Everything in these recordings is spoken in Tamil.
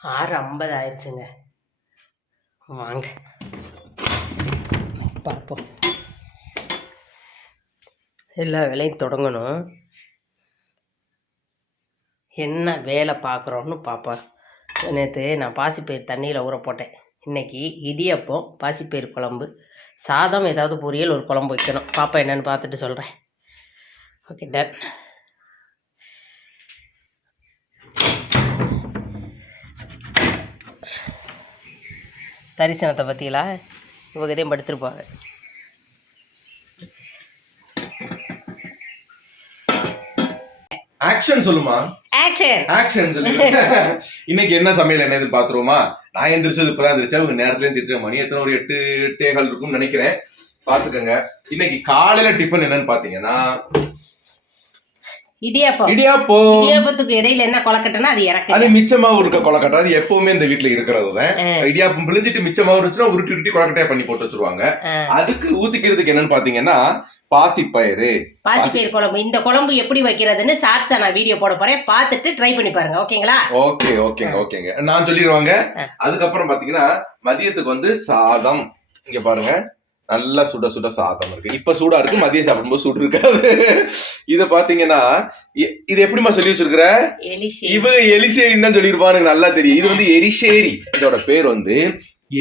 6:50 ஆயிடுச்சுங்க. வாங்க பார்ப்போம். எல்லா வேலையும் தொடங்கணும். என்ன வேலை பார்க்குறோன்னு பார்ப்போம். நேற்று நான் பாசிப்பயிர் தண்ணியில் ஊற போட்டேன். இன்றைக்கி இடியப்பம், பாசிப்பயிர் குழம்பு, சாதம், ஏதாவது பொரியல், ஒரு குழம்பு வைக்கணும். பாப்பா என்னென்னு பார்த்துட்டு சொல்கிறேன். Okay, done. தரிசனத்தை பற்றிலா இவங்க இதையும் படுத்துருப்பாங்க. ஆக்ஷன் சொல்லுமா. ஆக்ஷன் சொல்லுங்க. இன்னைக்கு என்ன சமையல் என்னது பாத்துருவோமா? நான் எந்திரிச்சது இப்பதான் எந்திரிச்சா, உங்க நேரத்துல எந்திரிச்ச மணி எத்தனை ஒரு 8-8:15 இருக்கும்னு நினைக்கிறேன். பாத்துக்கங்க. இன்னைக்கு காலையில டிஃபன் என்னன்னு பாத்தீங்கன்னா இடியாப்பத்துக்கு இடையில என்ன கொலக்கட்டைனா அது இறக்கு. அது மிச்சமாவும் இருக்க கொலக்கட்டை. அது எப்பவுமே இந்த வீட்டுல இருக்கிறதுதான். இடியாப்பம் பிழிஞ்சிட்டு மிச்சமாவும் இருந்துச்சுன்னா உருட்டி கொலக்கட்டையா பண்ணி போட்டு வச்சிருவாங்க. அதுக்கு ஊத்திக்கிறதுக்கு என்னன்னு பாத்தீங்கன்னா பாசிப்பயிறு குழம்பு. இந்த குழம்பு எப்படி வைக்கிறதுன்னு ஷார்ட்ஸா நான் வீடியோ போட போறேன். பார்த்துட்டு ட்ரை பண்ணி பாருங்க. ஓகேங்களா? ஓகேங்க நான் சொல்லிடுவாங்க. அதுக்கப்புறம் பாத்தீங்கன்னா மதியத்துக்கு வந்து சாதம். இங்க பாருங்க, நல்லா சுட சுட சாதம் இருக்கு. இப்ப சூடா இருக்கு, மதியம் சாப்பிடும்போது சூடு இருக்காது. இத பாத்தீங்கன்னா இது எப்படிமா சொல்லி வச்சிருக்கிற? இவ எலிசேரின்னு தான் சொல்லிருப்பானுங்க, நல்லா தெரியும். இது வந்து எரிசேரி. இதோட பேர் வந்து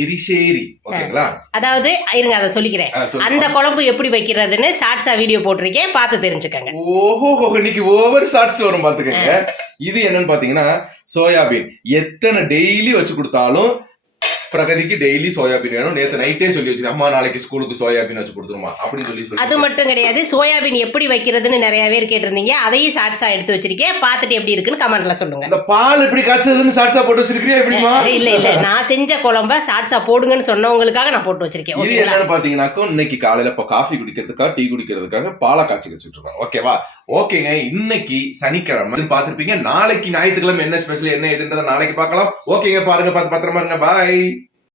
எரிசேரி. ஓகேங்களா? அதாவது இருங்க, அதை சொல்லிக்கிறேன். அந்த குழம்பு எப்படி வைக்கிறதுன்னு ஷார்ட்ஸா வீடியோ போட்டிருக்கேன், பார்த்து தெரிஞ்சுக்கங்க. ஓஹோ, இன்னைக்கு ஓவர் ஷார்ட்ஸ் வரும், பாத்துக்கங்க. இது என்னன்னு பாத்தீங்கன்னா சோயாபீன். எத்தனை டெய்லி வச்சு கொடுத்தாலும் பிரகதிக்கு டெய்லி சோயாபீன் வேணும். நேத்து நைட்டே சொல்லி வச்சிருக்கேன், அம்மா நாளைக்கு ஸ்கூலுக்கு சோயாபீன் வச்சு கொடுத்துருமா அப்படின்னு சொல்லி. அது மட்டும் கிடையாது, சோயாபீன் எப்படி வைக்கிறதுன்னு நிறைய பேர் கேட்டிருந்தீங்க. அதையும் ஷார்ட்ஸா எடுத்து வச்சிருக்கேன், பார்த்துட்டு எப்படி இருக்குன்னு கமெண்ட்ல சொல்லுங்க. இந்த பால் எப்படி காய்ச்சதுன்னு ஷார்ட்ஸா போட்டு வச்சிருக்கியா எப்படிமா? இல்ல நான் செஞ்ச குழம்ப ஷார்ட்ஸா போடுங்கன்னு சொன்னவங்களுக்காக நான் போட்டு வச்சிருக்கேன். இது என்னன்னு பாத்தீங்கன்னாக்கா இன்னைக்கு காலையில இப்ப காஃபி குடிக்கிறதுக்காக, டீ குடிக்கிறதுக்காக பாலை காய்ச்சி வச்சுட்டு இருக்கோம். ஓகேவா? ஓகேங்க. இன்னைக்கு சனிக்கிழமை பாத்துருப்பீங்க. நாளைக்கு ஞாயிற்றுக்கிழமை என்ன ஸ்பெஷல் என்ன எதுன்றதை நாளைக்கு பார்க்கலாம். ஓகேங்க, பாருங்க, பார்த்து பத்திரமா இருங்க. பாய்.